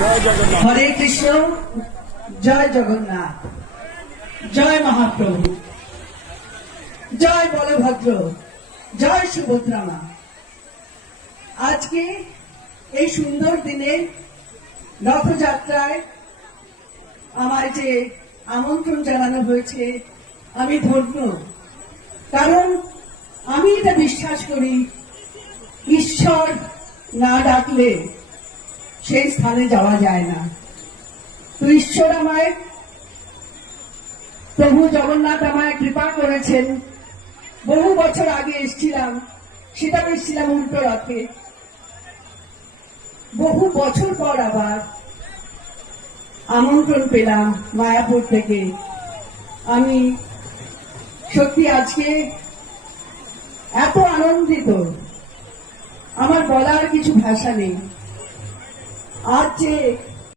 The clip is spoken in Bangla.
হরে কৃষ্ণ। জয় জগন্নাথ। জয় মহাপ্রভু। জয় বলভদ্র। জয় সুভদ্রা মা। আজকে এই সুন্দর দিনে রথযাত্রায় আমায় যে আমন্ত্রণ জানানো হয়েছে আমি ধন্য, কারণ আমি এটা বিশ্বাস করি ঈশ্বর না ডাকলে সেই স্থানে যাওয়া যায় না। তো ঈশ্বর আমায়, প্রভু জগন্নাথ আমায় কৃপা করেছেন। বহু বছর আগে এসেছিলাম, সেটা এসেছিলাম উল্টো রথে। বহু বছর পর আবার আমন্ত্রণ পেলাম মায়াপুর থেকে। আমি সত্যি আজকে এত আনন্দিত, আমার বলার কিছু ভাষা নেই। আজ যে